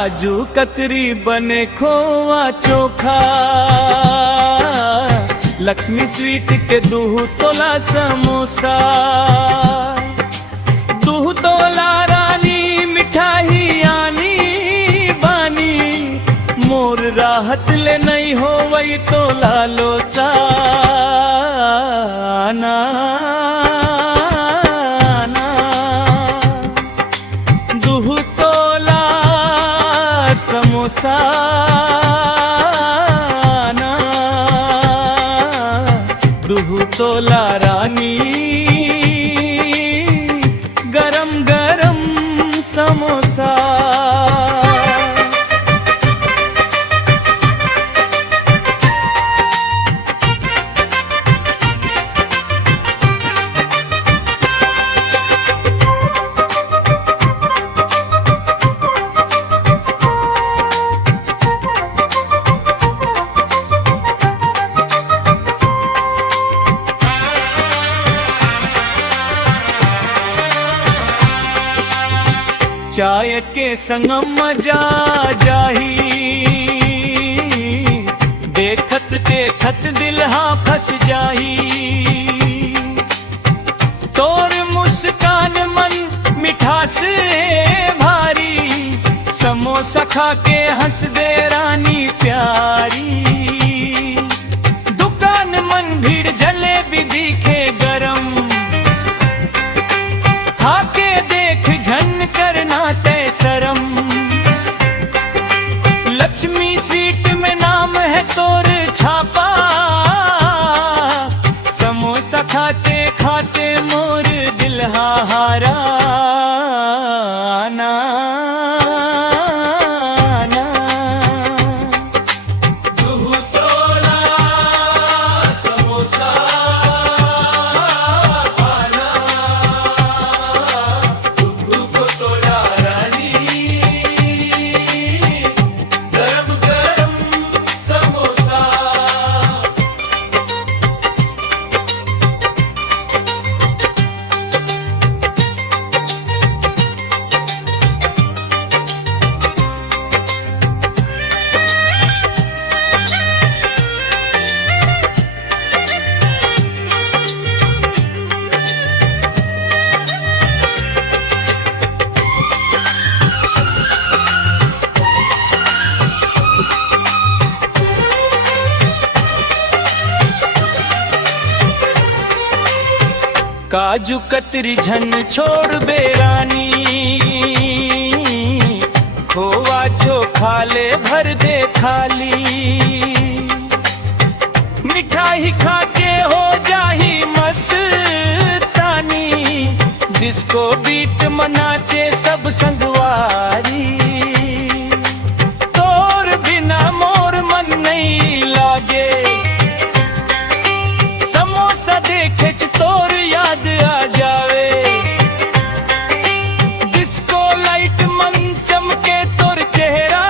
काजू कतरी बने खोआ चोखा, लक्ष्मी स्वीट के 2 तोला समोसा, 2 तोला रानी मिठाई आनी बानी, मोर राहत ले नहीं हो वही तो लालो चाना। 2 तोला समोसा ना, 2 तोला रानी, गरम गरम समोसा। चाय के संग मजा जाही, देखत देखत दिल हाँ फंस जाही, तोर मुस्कान मन मिठास भारी, समोसा खा के हंस दे रानी प्यारी, दुकान मन भीड़ जलेबी दिखे गरम, खाके देख झन करना तय शरम, लक्ष्मी स्वीट में नाम है तोर छापा, समोसा खाते खाते मोर दिल हारा ना। 2 तोला समोसा खाना, 2 तोला रानी, गरम गरम समोसा। काजू कतरी झन छोड़ बेरानी, खोवा चोखा ले भर दे खाली, मिठाई खा के हो जाही मस्तानी, डिस्को बीट मनाचे सब संगवारी, तोर बिना मोर मन नहीं लागे, समोसा देखे तोर याद आ जावे, डिस्को लाइट मन चमके तोर चेहरा,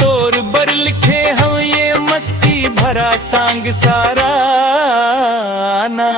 तोर बर लिखे हम ये मस्ती भरा सांग सारा ना।